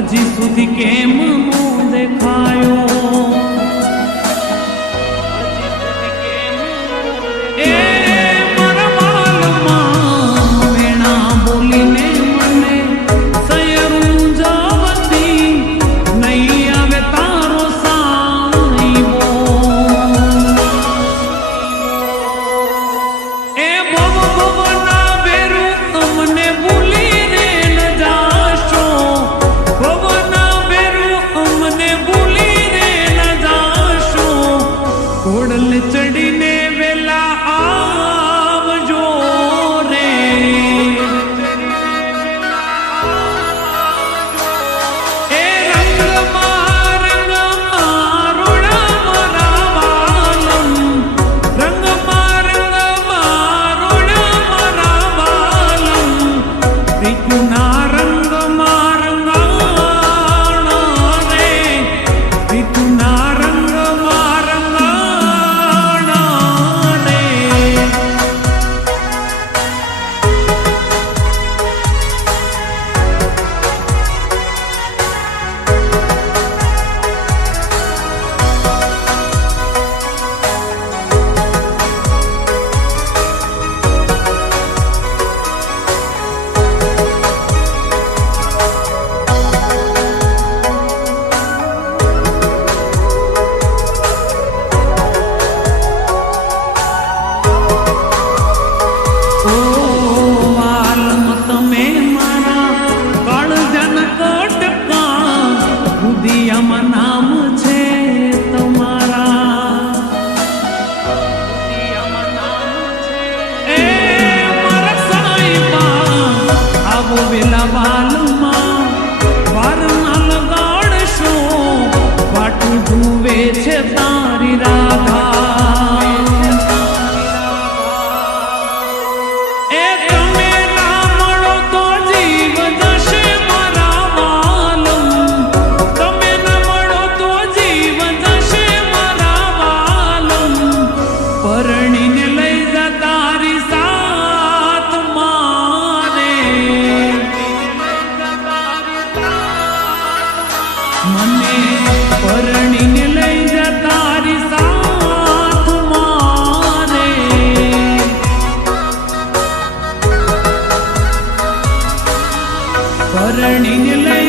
હજી સુધી કેમ નો દેખાયો એ મારા બાલમાં વેણા બોલીને મને સયરું જવતી નહીં આવે તારો સાઈબો એ ભવ ભવના બેરું તમને ભૂલીને ન જાશો ભવના બેરું અમને ભૂલીને ન જાશો ઘોડલ ચડીને વેલા આવજો રે એ રંગમાં રોડા મારા વાલમ રંગમાં રોડા મારા વાલમ રીતુના રંગમાં રંગાણા રે રીતુના રંગમાં રંગાણા રે ઓ વાલમ તમે મારા કાળજાના કટકા બુધિયામાં નામ છે તમારા એ મારા સાઈબા આવો વેલા વાલમાં વાર ના લગાડશો વાટું જુએ છે તારી રાધા એ તમે ના મળો તો જીવ જશે મારા વાલમ તમે ના મળો તો જીવ જશે મારા વાલમ પરણીને લઈ જા તારી સાથ મારે મને પરણીને લઈ જા તારી સાથ મારે પરણીને લઈ